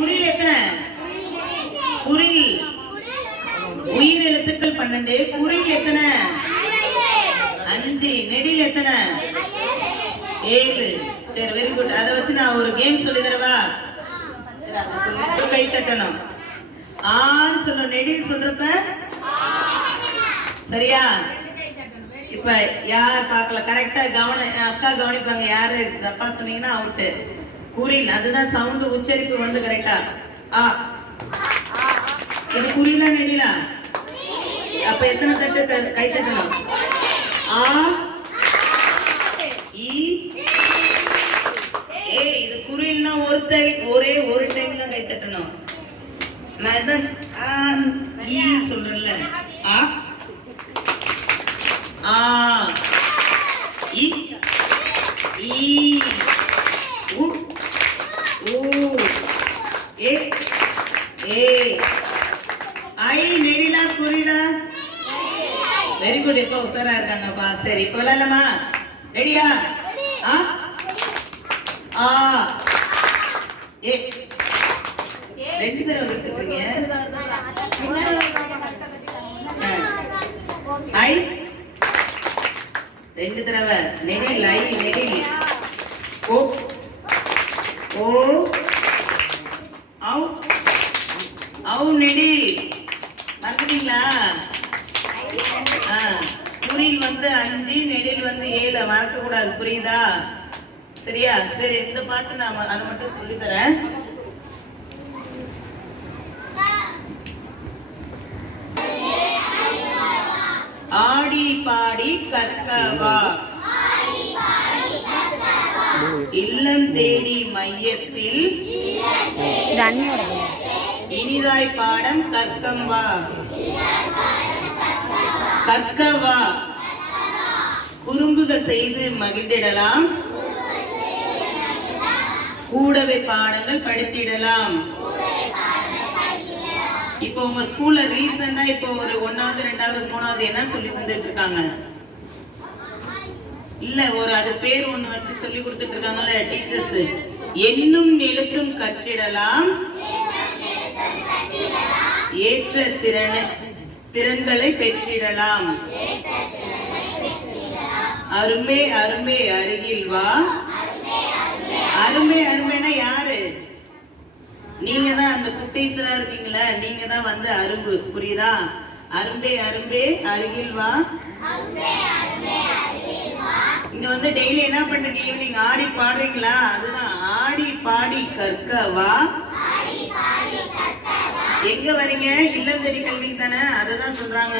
குறில் எத்தனை? குறில் உயிர் எழுத்துக்கள் 12. குறில் எத்தனை? 5. நெடில் எத்தனை? 7. சரி, வெரி குட். அதை வச்சு நான் ஒரு கேம் சொல்லி தரவா? கை தட்டணும். ஆன்னு சொல்லும். நெடில் சொல்றப்ப சரியா? இப்ப யார் பார்க்கல, கரெக்டா அக்கா கவனிப்பாங்க. யாரு தப்பா சொன்னீங்கன்னா அவுட்டு. குறில் அதுதான் சவுண்ட் உச்சரிப்பு வந்து கரெக்டா. ஆ இது குறிலா நெடிலா? அப்ப எத்தனை தட்டு கை தட்டணும்? ஆ இ ஏ. இது குறில்னா ஒரே ஒரு டைம் தான் கை தட்டணும். நான் இதான் சொல்றேன்ல. ஆ ஆ இ ஈ உ ஊ ஏ ஏ. ஐ நெடிலா குறிலா? Very good. இப்ப உசாரா இருக்காங்கப்பா. சரி, இப்ப விளையாடலாமா? ரெடியா? ஆ ஆ ஏ. 2 தடவை விட்டுருக்கீங்க. ஐ 2 தடவை. நெடில் ஐ நெடில். ஓ ஓ ஆவ் ஆவ் நெடில். மறந்துட்டீங்களா? குறில் வந்து 5, நெடில் வந்து 7. மறக்க கூடாது, புரியுதா? சரியா? சரி, இந்த பாட்டு நான் அதை மட்டும் சொல்லி தரேன். ஆடி பாடி கற்கவா, இல்லம் தேடி மையத்தில் இனிதாய் பாடம் கற்கவா. கற்கவா குறும்புகள் செய்து மகிழ்ந்திடலாம், கூடவே பாடங்கள் படித்திடலாம். இப்போ உங்க ஸ்கூல்ல ரீசெண்டா இப்போ ஒரு 1வது 2வது 3வது என்ன சொல்லி தந்துட்டு இருக்காங்க? இல்ல, ஒரு அது பேர் ஒண்ணு வச்சு சொல்லி கொடுத்துட்டு இருக்காங்கல்ல டீச்சர்ஸ். எண்ணும் எழுத்தும் கற்றிடலாம், ஏற்ற திறன்களை பெற்றிடலாம். அருமை அருமை அருகில் வா. அருமை அருமைனா யாரு? நீங்க தான் அந்த குட்டீஸ்லாம் இருக்கீங்களா, நீங்க தான் வந்து அரும்பு, புரியுதா? அரும்பே அரும்பே அருகில் வா. இங்க வந்து டெய்லி என்ன பண்றீங்க? ஈவினிங் ஆடி பாடுறீங்களா? அதுதான் ஆடி பாடி கற்கவா. எங்க வரீங்க? இல்லம் தேடி கல்வி தானே, அததான் சொல்றாங்க.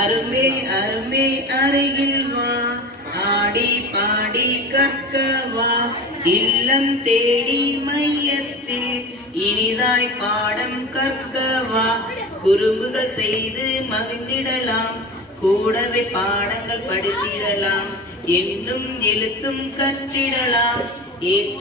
அரும்பே அரும்பே அருகில் வா, ஆடி பாடி கற்கவா, இல்லம் தேடி மையத்தில் இனிதாய் பாடம் கற்கவா. குறும்புகள் செய்து மகிழ்ந்திடலாம், கூடவே பாடங்கள் படித்திடலாம், எண்ணும் எழுத்தும் கற்றிடலாம்.